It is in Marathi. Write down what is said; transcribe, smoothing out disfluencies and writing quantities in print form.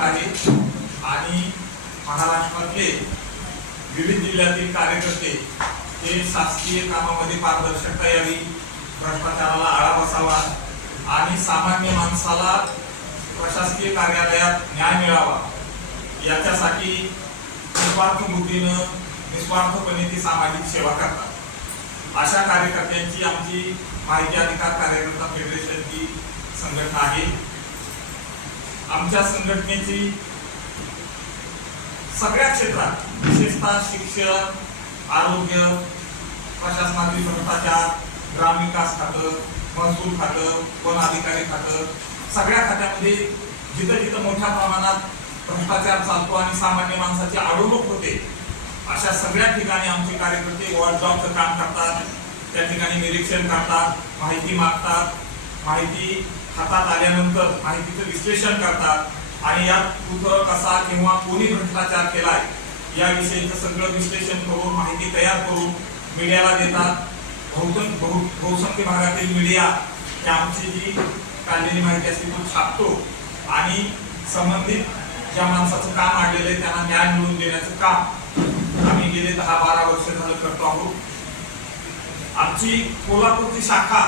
सेवक आहे आणि महाराष्ट्रातले विविध जिल्ह्यातील कार्यकर्ते हे शासकीय कामामध्ये पारदर्शकता यावी, भ्रष्टाचाराला आळा बसावा आणि सामान्य माणसाला प्रशासकीय कार्यालयात न्याय मिळावा याच्यासाठी निस्वार्थ बुद्धीनं निस्वार्थपणे ती सामाजिक सेवा करतात। अशा कार्यकर्त्यांची आमची माहिती अधिकार कार्यकर्ता फेडरेशनची संघटना आहे। आमच्या संघटनेची सगळ्या क्षेत्रात विशेषतः शिक्षण, आरोग्य, प्रशासनातील भ्रष्टाचार, ग्रामविकास खातं, महसूल खातं, वन अधिकारी खातं, सगळ्या खात्यामध्ये जिथं जिथं मोठ्या प्रमाणात भ्रष्टाचार चालतो आणि सामान्य माणसाची अडवणूक होते अशा सगळ्या ठिकाणी आमचे कार्यकर्ते वॉचडॉगचं काम करतात। त्या ठिकाणी निरीक्षण करतात, माहिती मागतात, माहिती हातात आल्यानंतर माहितीचं विश्लेषण करतात आणि यात कुठं कसा किंवा कोणी भ्रष्टाचार केलाय याविषयीचं सगळं विश्लेषण करून माहिती तयार करून मीडियाला देतात। बहुसंख्य भागातील मीडिया ही आमची जी काढलेली माहिती असते ती छापतो आणि संबंधित ज्या माणसाचं काम आलेलं आहे त्यांना न्याय मिळवून देण्याचं काम आम्ही गेले 10-12 वर्ष झालं करतो आहोत। आमची कोल्हापूरची शाखा